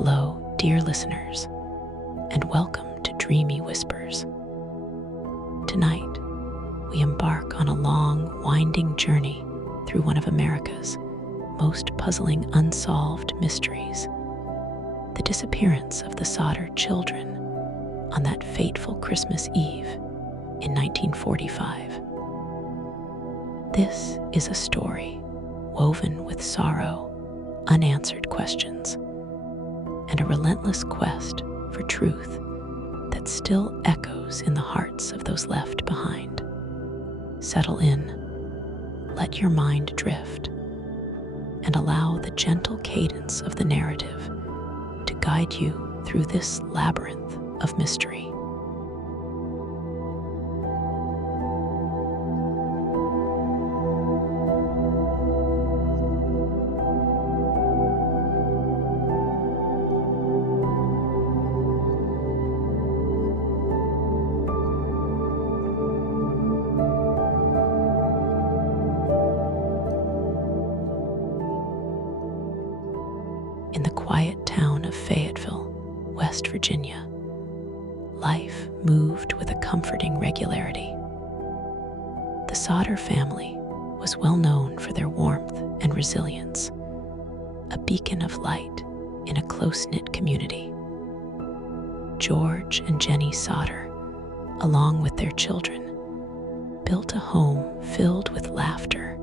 Hello, dear listeners, and welcome to Dreamy Whispers. Tonight, we embark on a long, winding journey through one of America's most puzzling unsolved mysteries: the disappearance of the Sodder children on that fateful Christmas Eve in 1945. This is a story woven with sorrow, unanswered questions, and a relentless quest for truth that still echoes in the hearts of those left behind. Settle in, let your mind drift, and allow the gentle cadence of the narrative to guide you through this labyrinth of mystery. In the quiet town of Fayetteville, West Virginia, life moved with a comforting regularity. The Sodder family was well known for their warmth and resilience, a beacon of light in a close-knit community. George and Jenny Sodder, along with their children, built a home filled with laughter,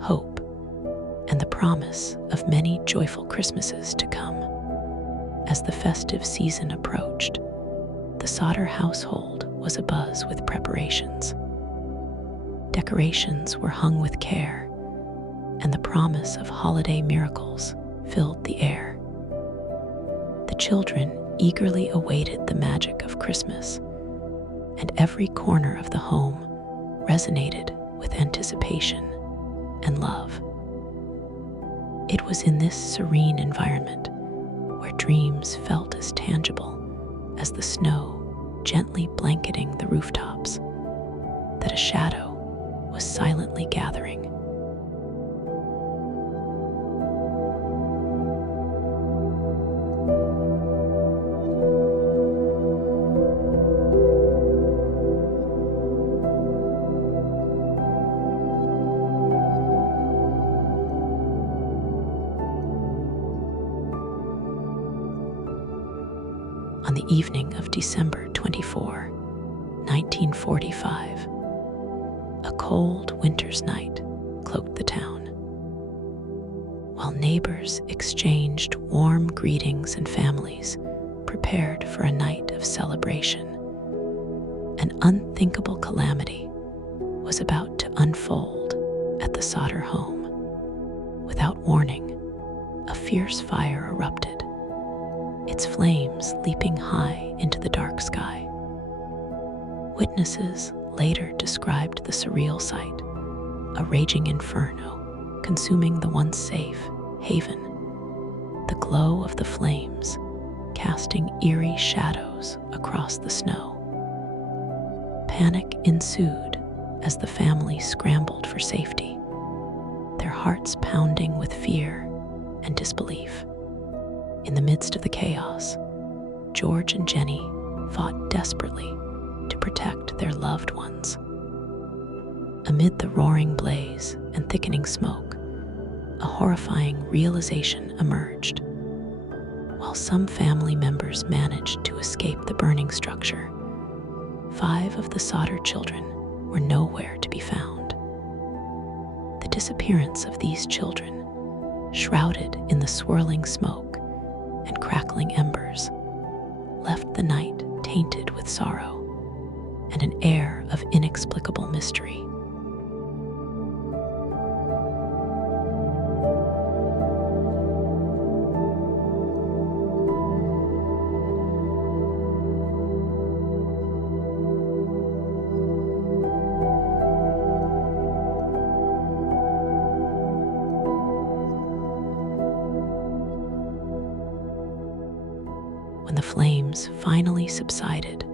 hope, and the promise of many joyful Christmases to come. As the festive season approached, the Sodder household was abuzz with preparations. Decorations were hung with care, and the promise of holiday miracles filled the air. The children eagerly awaited the magic of Christmas, and every corner of the home resonated with anticipation and love. It was in this serene environment, where dreams felt as tangible as the snow gently blanketing the rooftops, that a shadow was silently gathering. On the evening of December 24, 1945, a cold winter's night cloaked the town. While neighbors exchanged warm greetings and families prepared for a night of celebration, an unthinkable calamity was about to unfold at the Sodder home. Without warning, a fierce fire erupted, its flames leaping high into the dark sky. Witnesses later described the surreal sight, a raging inferno consuming the once safe haven, the glow of the flames casting eerie shadows across the snow. Panic ensued as the family scrambled for safety, their hearts pounding with fear and disbelief. In the midst of the chaos, George and Jenny fought desperately to protect their loved ones. Amid the roaring blaze and thickening smoke, a horrifying realization emerged. While some family members managed to escape the burning structure, 5 of the Sodder children were nowhere to be found. The disappearance of these children, shrouded in the swirling smoke and crackling embers, left the night tainted with sorrow and an air of inexplicable mystery. When the flames finally subsided,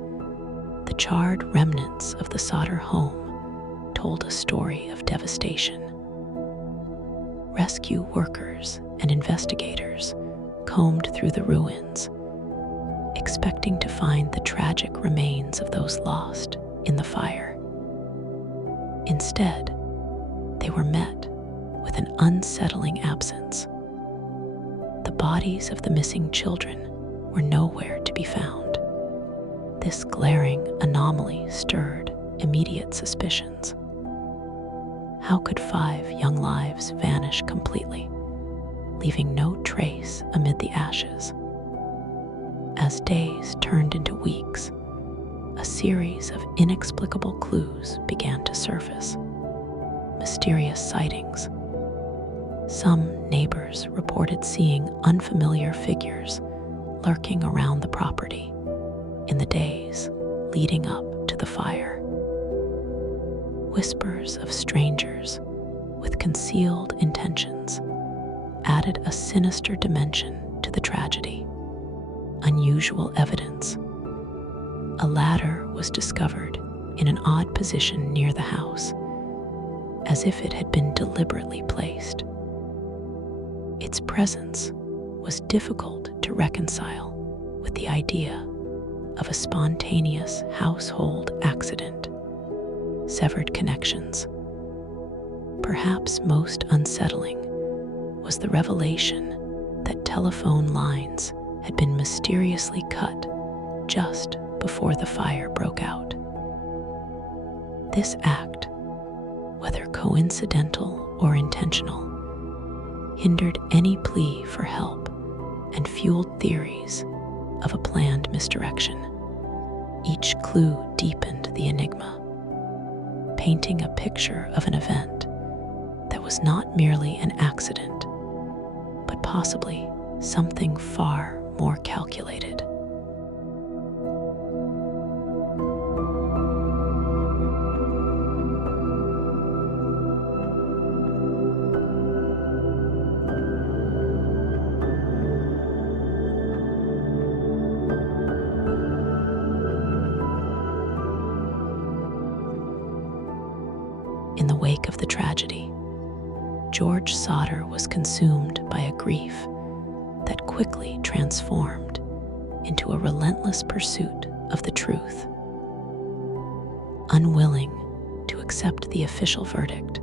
the charred remnants of the Sodder home told a story of devastation. Rescue workers and investigators combed through the ruins, expecting to find the tragic remains of those lost in the fire. Instead, they were met with an unsettling absence. The bodies of the missing children were nowhere to be found. This glaring anomaly stirred immediate suspicions. How could 5 young lives vanish completely, leaving no trace amid the ashes? As days turned into weeks, a series of inexplicable clues began to surface. Mysterious sightings. Some neighbors reported seeing unfamiliar figures lurking around the property in the days leading up to the fire. Whispers of strangers with concealed intentions added a sinister dimension to the tragedy. Unusual evidence. A ladder was discovered in an odd position near the house, as if it had been deliberately placed. Its presence was difficult to reconcile with the idea of a spontaneous household accident. Severed connections. Perhaps most unsettling was the revelation that telephone lines had been mysteriously cut just before the fire broke out. This act, whether coincidental or intentional, hindered any plea for help and fueled theories of a planned misdirection. Each clue deepened the enigma, painting a picture of an event that was not merely an accident, but possibly something far more calculated. In the wake of the tragedy, George Sodder was consumed by a grief that quickly transformed into a relentless pursuit of the truth. Unwilling to accept the official verdict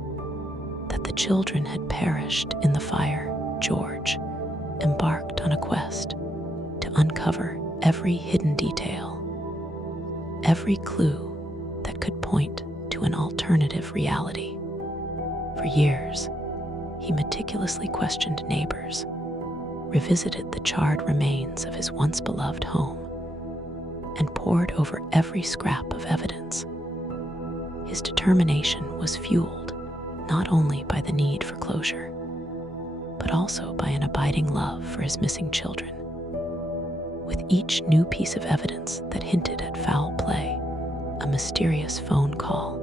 that the children had perished in the fire, George embarked on a quest to uncover every hidden detail, every clue that could point to an alternative reality. For years, he meticulously questioned neighbors, revisited the charred remains of his once beloved home, and pored over every scrap of evidence. His determination was fueled not only by the need for closure, but also by an abiding love for his missing children. With each new piece of evidence that hinted at foul play, a mysterious phone call,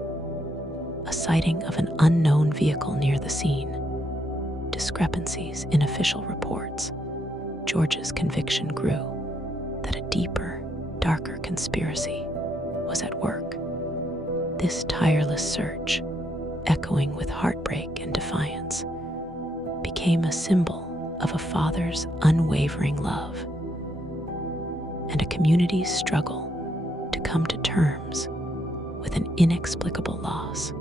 a sighting of an unknown vehicle near the scene, discrepancies in official reports, George's conviction grew that a deeper, darker conspiracy was at work. This tireless search, echoing with heartbreak and defiance, became a symbol of a father's unwavering love and a community's struggle to come to terms with an inexplicable loss.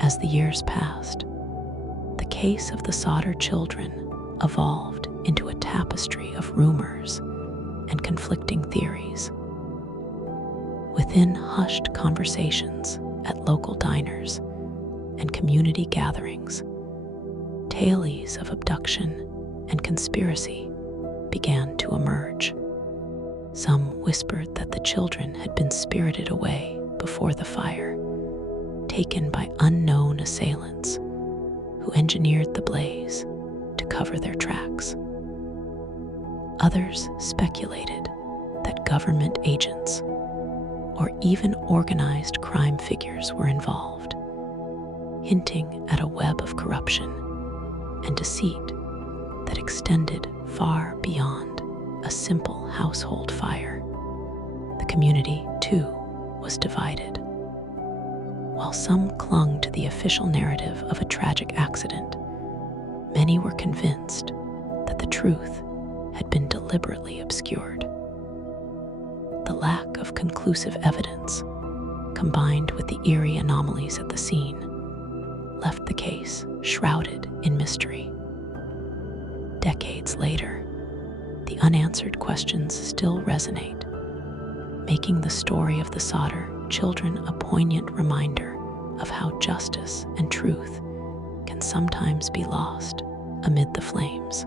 As the years passed, the case of the Sodder children evolved into a tapestry of rumors and conflicting theories. Within hushed conversations at local diners and community gatherings, tales of abduction and conspiracy began to emerge. Some whispered that the children had been spirited away before the fire, taken by unknown assailants who engineered the blaze to cover their tracks. Others speculated that government agents or even organized crime figures were involved, hinting at a web of corruption and deceit that extended far beyond a simple household fire. The community, too, was divided. While some clung to the official narrative of a tragic accident, many were convinced that the truth had been deliberately obscured. The lack of conclusive evidence, combined with the eerie anomalies at the scene, left the case shrouded in mystery. Decades later, the unanswered questions still resonate, making the story of the Sodder children a poignant reminder of how justice and truth can sometimes be lost amid the flames.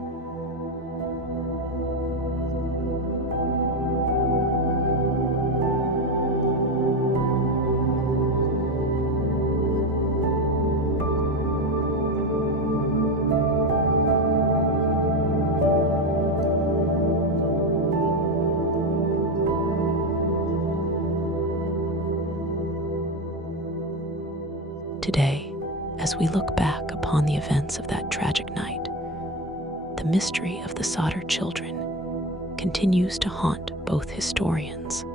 Today, as we look back upon the events of that tragic night, the mystery of the Sodder children continues to haunt both historians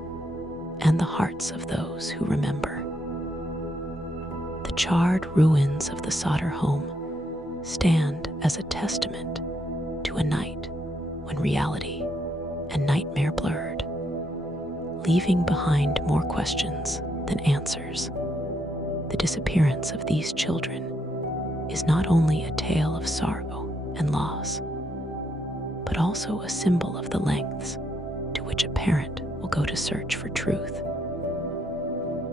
and the hearts of those who remember. The charred ruins of the Sodder home stand as a testament to a night when reality and nightmare blurred, leaving behind more questions than answers. The disappearance of these children is not only a tale of sorrow and loss, but also a symbol of the lengths to which a parent will go to search for truth.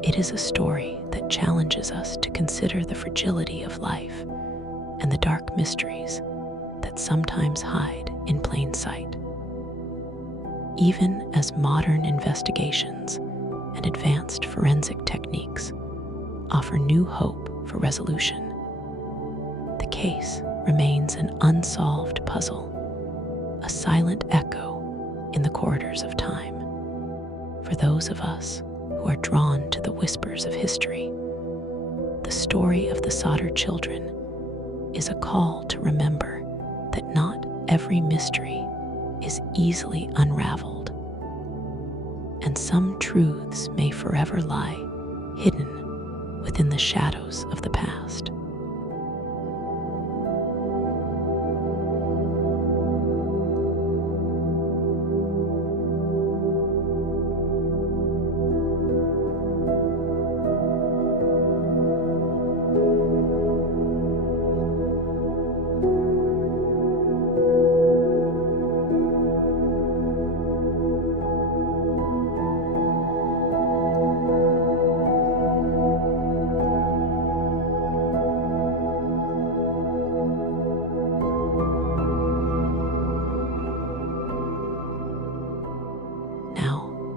It is a story that challenges us to consider the fragility of life and the dark mysteries that sometimes hide in plain sight. Even as modern investigations and advanced forensic techniques offer new hope for resolution, the case remains an unsolved puzzle, a silent echo in the corridors of time. For those of us who are drawn to the whispers of history, the story of the Sodder children is a call to remember that not every mystery is easily unraveled, and some truths may forever lie hidden within the shadows of the past.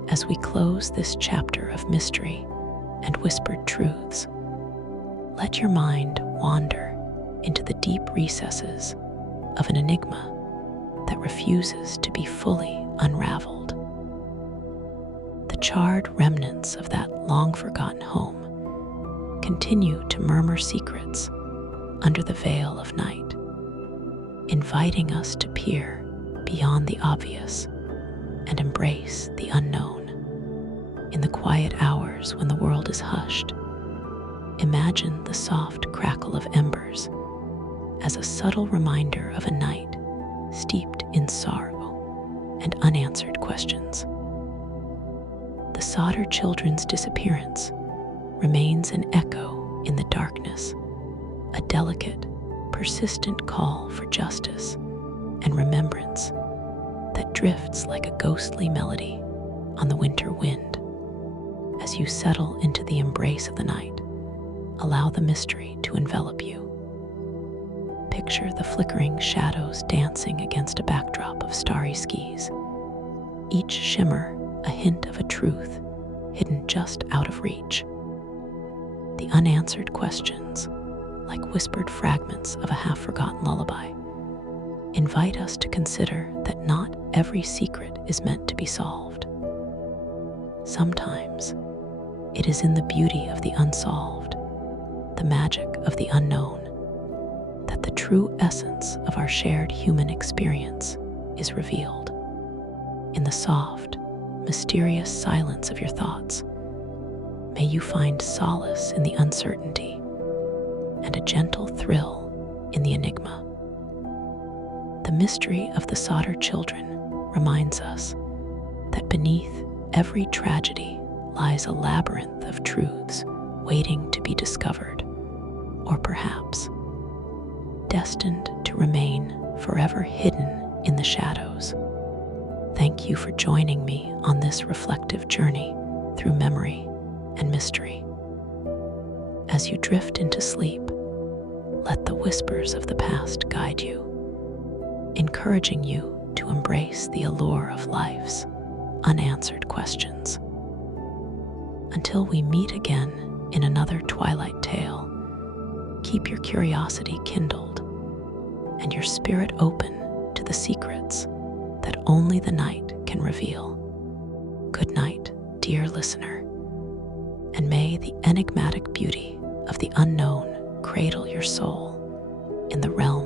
As we close this chapter of mystery and whispered truths, let your mind wander into the deep recesses of an enigma that refuses to be fully unraveled. The charred remnants of that long-forgotten home continue to murmur secrets under the veil of night, inviting us to peer beyond the obvious and embrace the unknown. In the quiet hours when the world is hushed, imagine the soft crackle of embers as a subtle reminder of a night steeped in sorrow and unanswered questions. The Sodder children's disappearance remains an echo in the darkness, a delicate, persistent call for justice and remembrance that drifts like a ghostly melody on the winter wind. As you settle into the embrace of the night, allow the mystery to envelop you. Picture the flickering shadows dancing against a backdrop of starry skies, each shimmer a hint of a truth hidden just out of reach. The unanswered questions, like whispered fragments of a half-forgotten lullaby, invite us to consider that not every secret is meant to be solved. Sometimes, it is in the beauty of the unsolved, the the magic of the unknown, that the true essence of our shared human experience is revealed in the soft, mysterious silence of your thoughts. May you find solace in the uncertainty and a gentle thrill in the enigma. The mystery of the Sodder children reminds us that beneath every tragedy lies a labyrinth of truths waiting to be discovered, or perhaps destined to remain forever hidden in the shadows. Thank you for joining me on this reflective journey through memory and mystery. As you drift into sleep, let the whispers of the past guide you, encouraging you to embrace the allure of life's unanswered questions. Until we meet again in another Twilight Tale, keep your curiosity kindled and your spirit open to the secrets that only the night can reveal. Good night, dear listener, and may the enigmatic beauty of the unknown cradle your soul in the realm